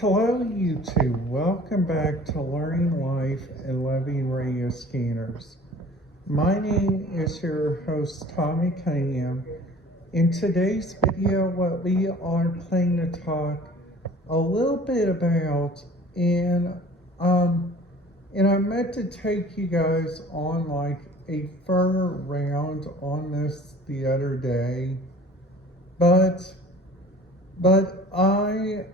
Hello, YouTube. Welcome back to Learning Life and Living Radio Scanners. My name is your host, Tommy Cunningham. In today's video, what we are planning to talk a little bit about, and I meant to take you guys on like a further round on this the other day, but I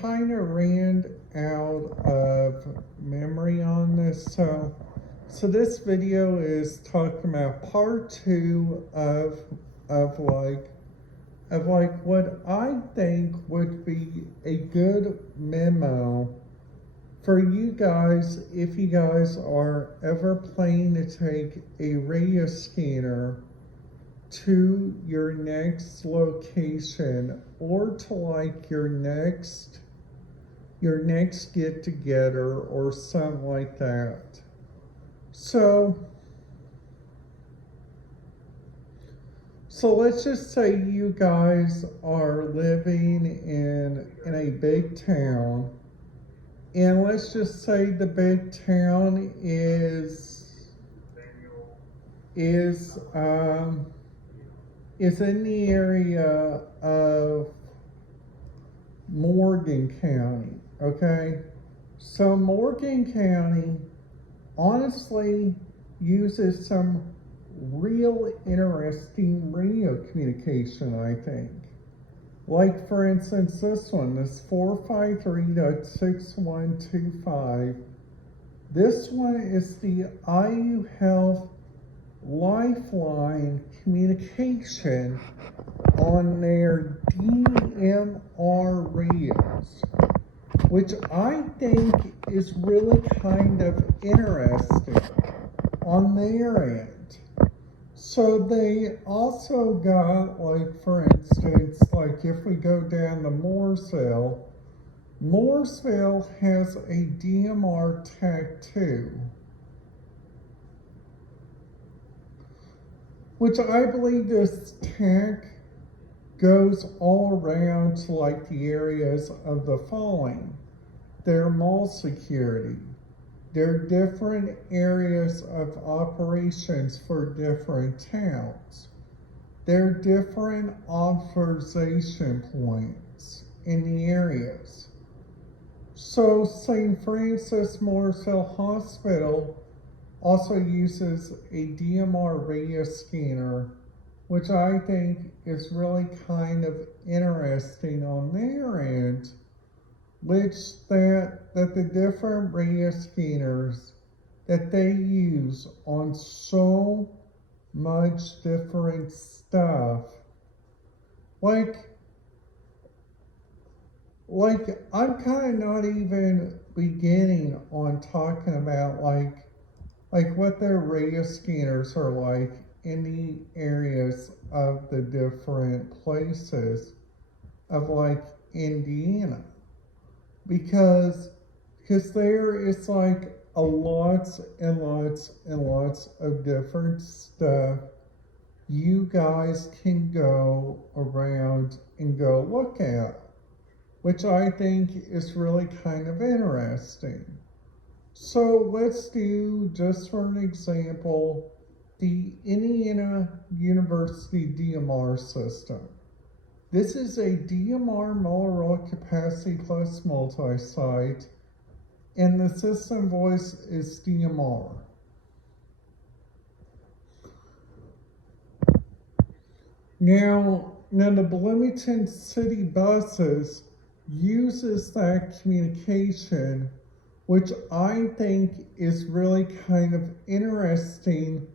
kind of ran out of memory on this, so this video is talking about part two of what I think would be a good memo for you guys if you guys are ever planning to take a radio scanner to your next location or to like your next get together or something like that. So let's just say you guys are living in a big town, and let's just say the big town is in the area of Morgan County, okay? So Morgan County honestly uses some real interesting radio communication, I think. Like, for instance, this 453.6125. This one is the IU Health Lifeline communication on their DMR radios, which I think is really kind of interesting on their end. So they also got, like, for instance, like if we go down to Mooresville has a DMR Tech 2, which I believe this tech goes all around to like the areas of the following. Their mall security, their different areas of operations for different towns, their different authorization points in the areas. So St. Francis Mooresville Hospital also uses a DMR radio scanner, which I think is really kind of interesting on their end, which that the different radio scanners that they use on so much different stuff. Like I'm kind of not even beginning on talking about like what their radio scanners are like in the areas of the different places of like Indiana, because there is like a lots and lots and lots of different stuff you guys can go around and go look at, which I think is really kind of interesting. So let's do, just for an example, the Indiana University DMR system. This is a DMR Motorola Capacity Plus multi-site, and the system voice is DMR. Now the Bloomington City buses uses that communication, which I think is really kind of interesting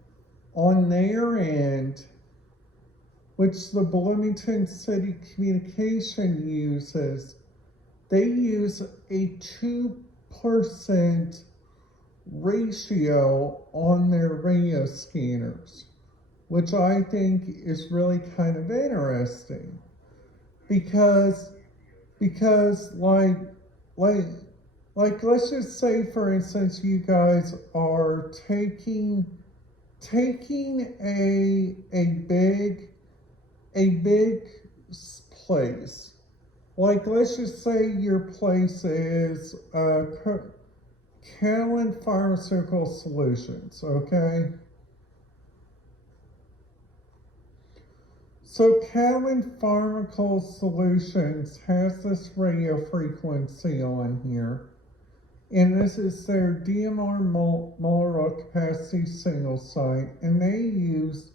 on their end, which the Bloomington City Communication uses. They use a 2% ratio on their radio scanners, which I think is really kind of interesting, because let's just say, for instance, you guys are taking a big place like let's just say your place is Catalan Pharmaceutical Solutions, okay? So Catalan Pharmaceutical Solutions has this radio frequency on here, and this is their DMR molar capacity single site, and they use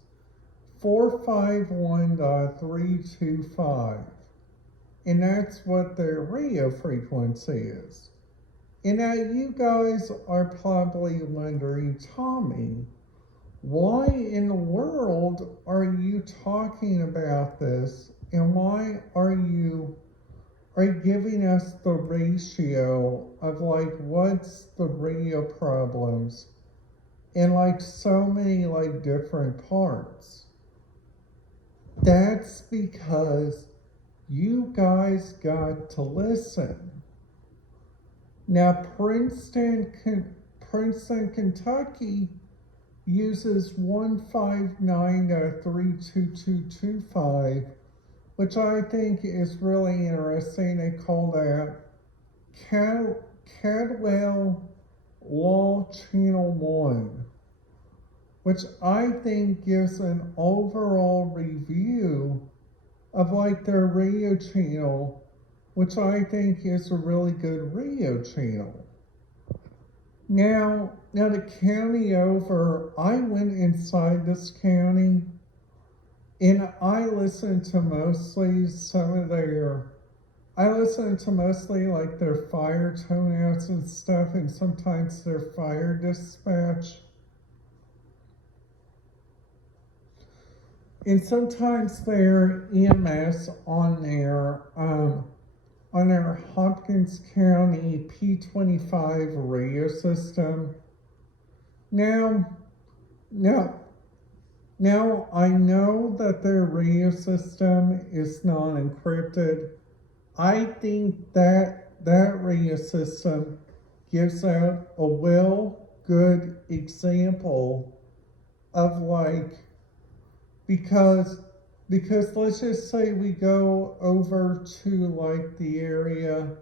451.325, and that's what their radio frequency is. And now you guys are probably wondering, Tommy, why in the world are you talking about this, and why are you giving us the ratio of like what's the radio problems in like so many like different parts? That's because you guys got to listen. Now Princeton, Kentucky uses 159.32225, which I think is really interesting. They call that Cadwell Law Channel 1, which I think gives an overall review of like their radio channel, which I think is a really good radio channel. Now the county over, I went inside this county and I listened to mostly like their fire toneouts and stuff, and sometimes their fire dispatch. And sometimes their EMS on their Hopkins County P25 radio system. Now I know that their radio system is non-encrypted. I think that radio system gives out a good example of like, because let's just say we go over to like the area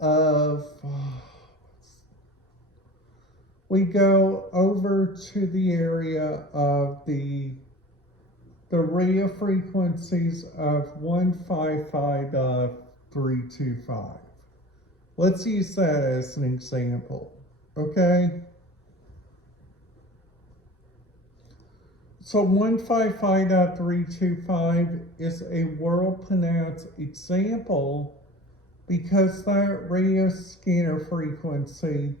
of, the radio frequencies of 155.325. Let's use that as an example, okay? So 155.325 is a world-pronounced example because that radio scanner frequency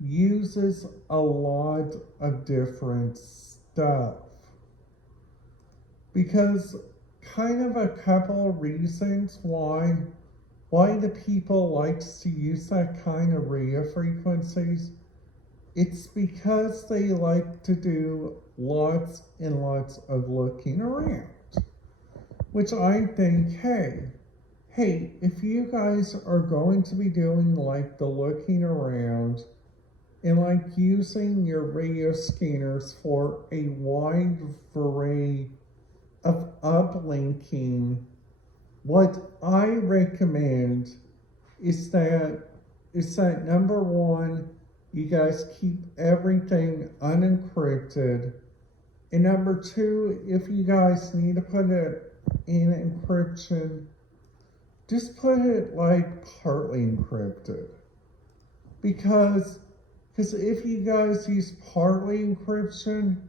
uses a lot of different stuff. Because kind of a couple of reasons why the people likes to use that kind of radio frequencies. It's because they like to do lots and lots of looking around, which I think, hey, if you guys are going to be doing like the looking around and like using your radio scanners for a wide array of uplinking, what I recommend is that number one, you guys keep everything unencrypted. And number two, if you guys need to put it in encryption, just put it like partly encrypted. Because if you guys use partly encryption,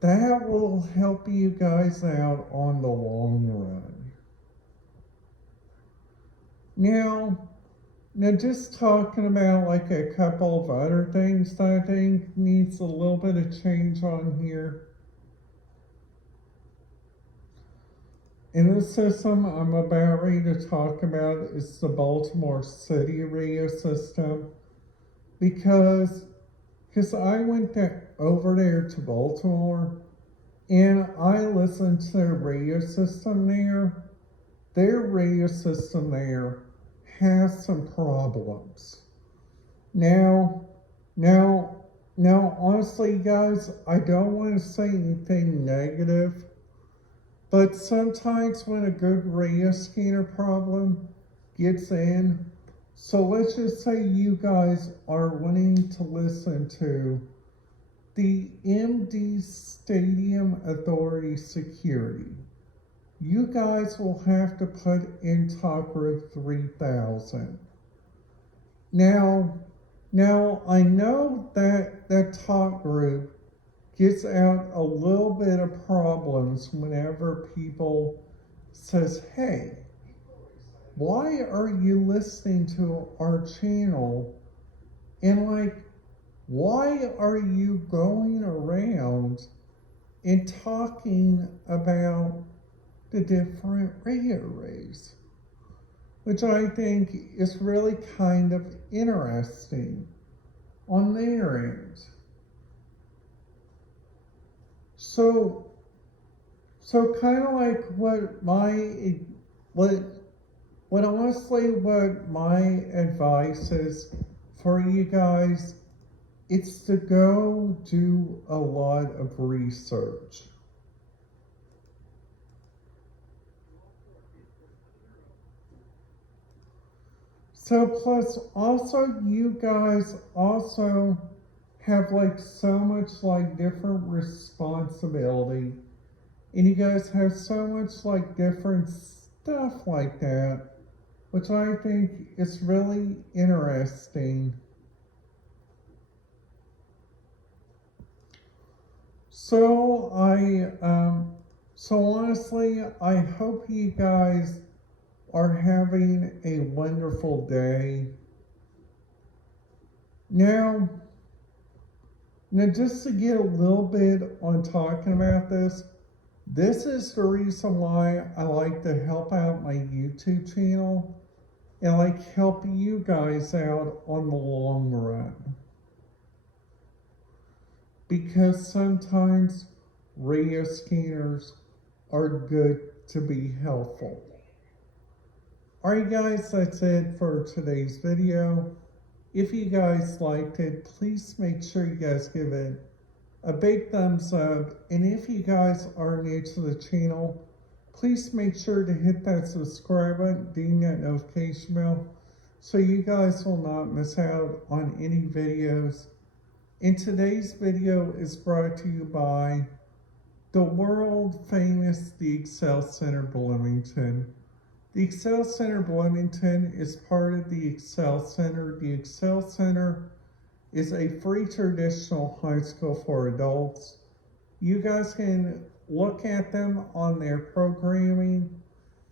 that will help you guys out on the long run. Now just talking about like a couple of other things that I think needs a little bit of change on here. In the system I'm about ready to talk about is the Baltimore City radio system, because I went over there to Baltimore and I listened to their radio system there. Their radio system there has some problems. Now, honestly, guys, I don't want to say anything negative, but sometimes when a good radio scanner problem gets in. So let's just say you guys are wanting to listen to the MD Stadium Authority Security. You guys will have to put in talk group 3000. Now I know that that talk group gets out a little bit of problems whenever people says, hey, why are you listening to our channel? And like, why are you going around and talking about the different radio arrays? Which I think is really kind of interesting on their end. So kind of like what honestly what my advice is for you guys, it's to go do a lot of research. So plus also you guys also have like so much like different responsibility, and you guys have so much like different stuff like that, which I think is really interesting. So honestly, I hope you guys are having a wonderful day. Now just to get a little bit on talking about this is the reason why I like to help out my YouTube channel and like help you guys out on the long run. Because sometimes radio scanners are good to be helpful. Alright guys, that's it for today's video. If you guys liked it, please make sure you guys give it a big thumbs up. And if you guys are new to the channel, please make sure to hit that subscribe button, ding that notification bell, so you guys will not miss out on any videos. And today's video is brought to you by the world famous The Excel Center Bloomington. The Excel Center Bloomington is part of the Excel Center. The Excel Center is a free traditional high school for adults. You guys can look at them on their programming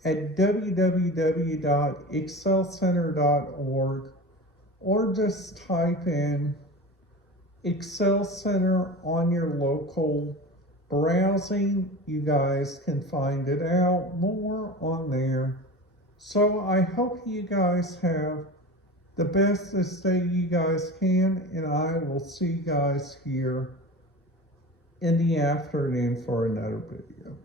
at www.excelcenter.org, or just type in Excel Center on your local browsing. You guys can find it out more on there. So I hope you guys have the bestest day you guys can, and I will see you guys here in the afternoon for another video.